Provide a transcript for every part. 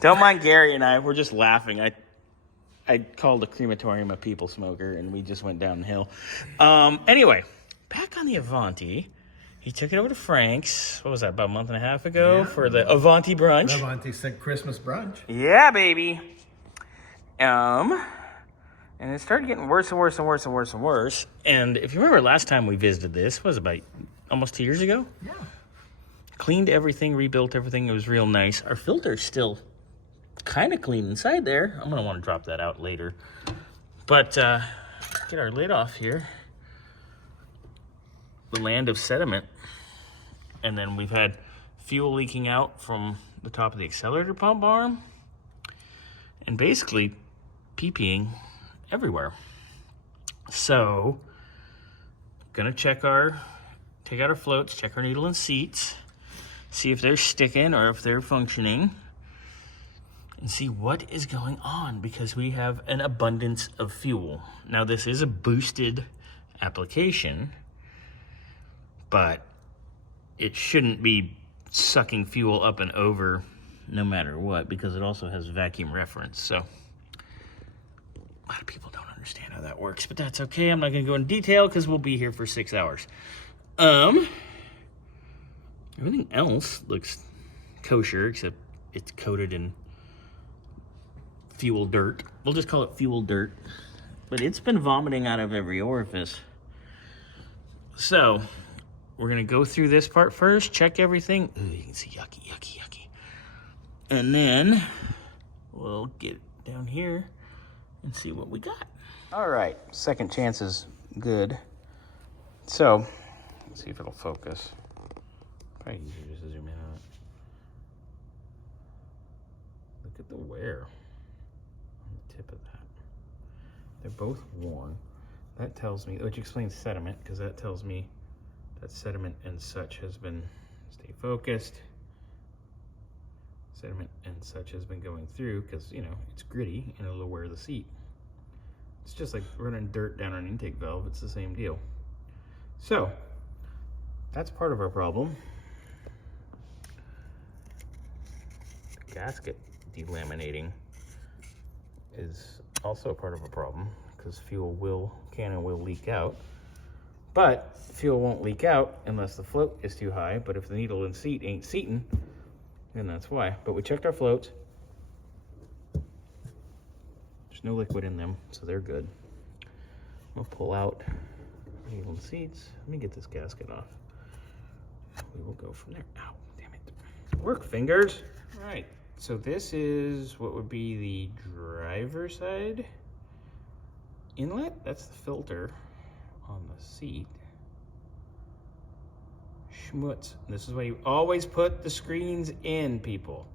Don't mind Gary and I. We're just laughing. I called a crematorium a people smoker, and we just went downhill. Anyway, back on the Avanti. He took it over to Frank's. What was that, about a month and a half ago for the Avanti brunch? The Avanti said Christmas brunch. Yeah, baby. And it started getting worse and worse and worse and worse and worse. And if you remember last time we visited this, was about almost 2 years ago? Yeah. Cleaned everything, rebuilt everything. It was real nice. Our filter's still kind of clean inside there. I'm going to want to drop that out later. But get our lid off here. The land of sediment. And then we've had fuel leaking out from the top of the accelerator pump arm. And basically pee-peeing everywhere. So, gonna take out our floats, check our needle and seats, see if they're sticking or if they're functioning, and see what is going on, because we have an abundance of fuel. Now, this is a boosted application, but it shouldn't be sucking fuel up and over no matter what, because it also has vacuum reference. So, a lot of people don't understand how that works, but that's okay. I'm not gonna go in detail because we'll be here for 6 hours. Everything else looks kosher, except it's coated in fuel dirt. We'll just call it fuel dirt. But it's been vomiting out of every orifice. So, we're gonna go through this part first, check everything. Ooh, you can see yucky, yucky, yucky. And then we'll get down here and see what we got. All right, second chance is good. So, let's see if it'll focus. Probably easier just to zoom in on it. Look at the wear on the tip of that. They're both worn. That tells me, which explains sediment, because that tells me that sediment and such has been, stay focused. Sediment and such has been going through because, you know, it's gritty and it'll wear the seat. It's just like running dirt down an intake valve. It's the same deal. So, that's part of our problem. The gasket delaminating is also a part of a problem because fuel can and will leak out. But fuel won't leak out unless the float is too high. But if the needle and seat ain't seating, then that's why. But we checked our floats. There's no liquid in them, so they're good. We'll pull out needle and seats. Let me get this gasket off. We will go from there. Ow, damn it. Work, fingers. All right, so this is what would be the driver's side inlet. That's the filter on the seat. Schmutz. This is why you always put the screens in, people.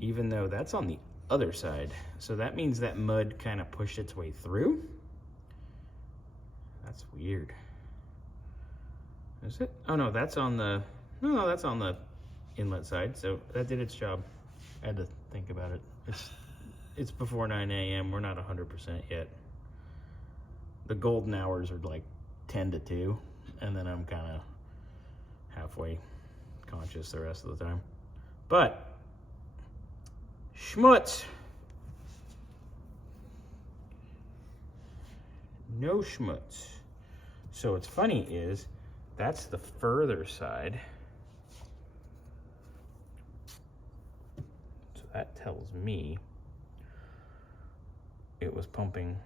Even though that's on the other side. So that means that mud kind of pushed its way through. That's weird. Is it? Oh no, that's on the, no, that's on the inlet side. So that did its job. I had to think about it. It's before 9 a.m. We're not 100% yet. The golden hours are like 10 to 2. And then I'm kind of halfway conscious the rest of the time. But schmutz. No schmutz. So what's funny is that's the further side. So that tells me it was pumping.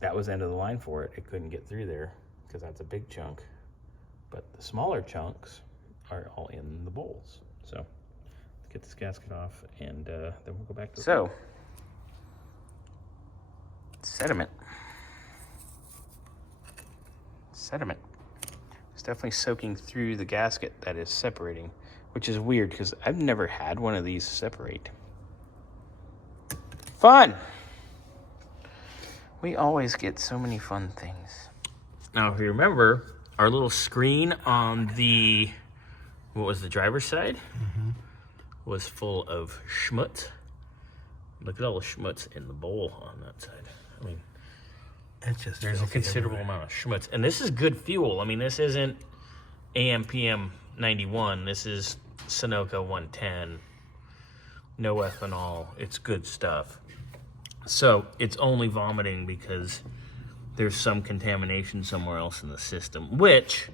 That was end of the line for it. It couldn't get through there because that's a big chunk. But the smaller chunks are all in the bowls. So let's get this gasket off and then we'll go back to the sediment. Sediment. It's definitely soaking through the gasket that is separating, which is weird because I've never had one of these separate. Fun! We always get so many fun things. Now, if you remember, our little screen on the, what was the driver's side? Mm-hmm. Was full of schmutz. Look at all the schmutz in the bowl on that side. I mean, it's just there's a considerable amount of schmutz. And this is good fuel. I mean, this isn't AM/PM 91. This is Sunoco 110 no ethanol. It's good stuff. So it's only vomiting because there's some contamination somewhere else in the system. Which,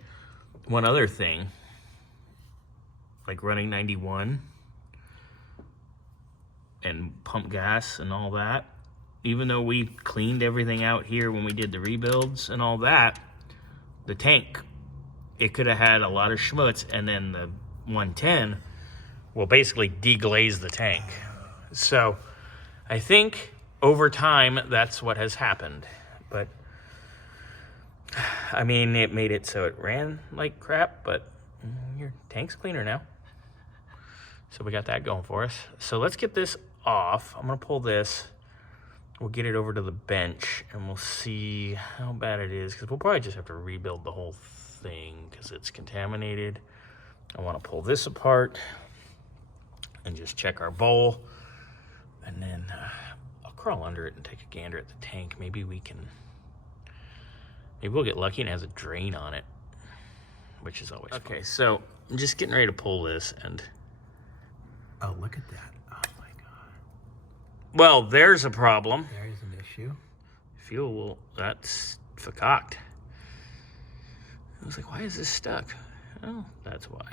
one other thing, like running 91 and pump gas and all that, even though we cleaned everything out here when we did the rebuilds and all that, the tank, it could have had a lot of schmutz, and then the 110 will basically deglaze the tank. So I think over time that's what has happened. But I mean, it made it so it ran like crap, but your tank's cleaner now. So we got that going for us. So let's get this off. I'm gonna pull this. We'll get it over to the bench and we'll see how bad it is, because we'll probably just have to rebuild the whole thing because it's contaminated. I want to pull this apart and just check our bowl, and then I'll crawl under it and take a gander at the tank. Maybe we'll get lucky and it has a drain on it, which is always okay. Fun. So I'm just getting ready to pull this, and oh, look at that. Oh my God. Well, there's a problem. There's an issue. Fuel, that's fakaked. I was like, why is this stuck? Oh, that's why.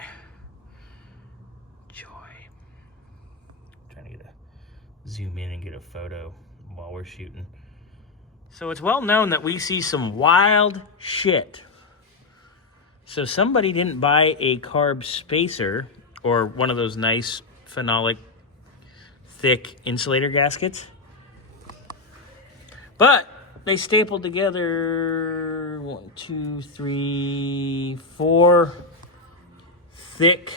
Joy. Trying to zoom in and get a photo while we're shooting. So it's well known that we see some wild shit. So somebody didn't buy a carb spacer or one of those nice phenolic thick insulator gaskets, but they stapled together 1, 2, 3, 4 thick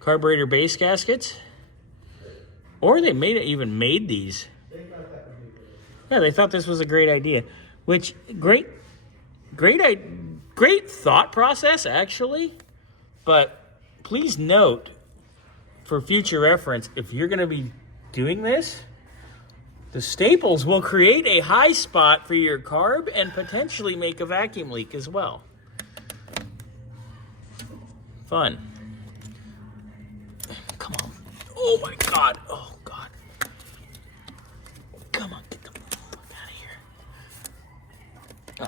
carburetor base gaskets, or they even made these. Yeah, they thought this was a great idea, which great thought process actually. But please note, for future reference, if you're going to be doing this, the staples will create a high spot for your carb and potentially make a vacuum leak as well. Fun. Come on. Oh my God. Oh God. Come on, get the fuck out of here.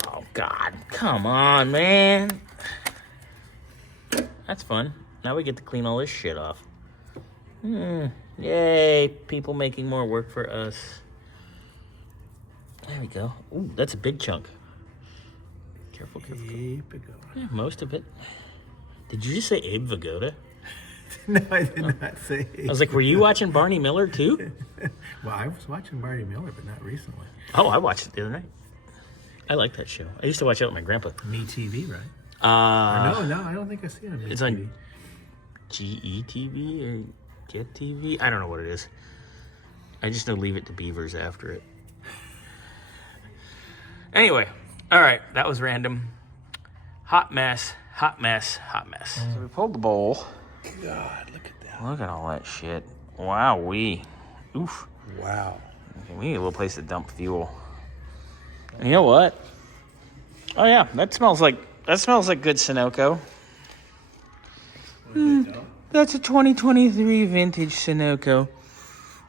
Oh God. Come on, man. That's fun. Now we get to clean all this shit off. Yay, people making more work for us. There we go. Ooh, that's a big chunk. Careful, careful. Keep it going. Yeah, most of it. Did you just say Abe Vigoda? No, I did not say. I was like, were you watching Barney Miller too? Well, I was watching Barney Miller, but not recently. Oh, I watched it the other night. I like that show. I used to watch it with my grandpa. Me TV, right? No, I don't think I see it on Me it's TV. on GETV or Get TV. I don't know what it is. I just know Leave It to Beavers after it. Anyway, all right, that was random. Hot mess, hot mess, hot mess. So we pulled the bowl. God, look at that. Look at all that shit. Wow-wee. Oof. Wow. Okay, we need a little place to dump fuel. And you know what? Oh yeah, that smells like good Sunoco. That's a 2023 vintage Sunoco.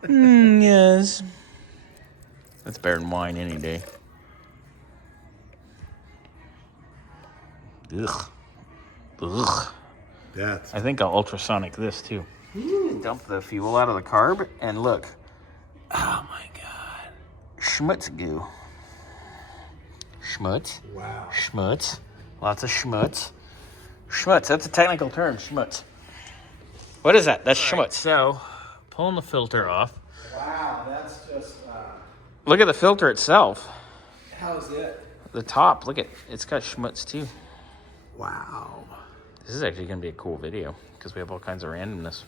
Yes. That's better than wine any day. Ugh. Ugh. I think I'll ultrasonic this too. Dump the fuel out of the carb and look. Oh my God. Schmutz goo. Schmutz. Wow. Schmutz. Lots of schmutz. Schmutz. That's a technical term. Schmutz. What is that? That's schmutz. Right, so, pulling the filter off. Wow, that's just. Look at the filter itself. How's it? The top. Look at it's got schmutz too. Wow. This is actually going to be a cool video because we have all kinds of randomness.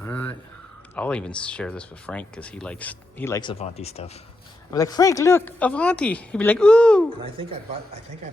All right. I'll even share this with Frank because he likes Avanti stuff. I'm like, Frank, look, Avanti. He'd be like, ooh. And I think I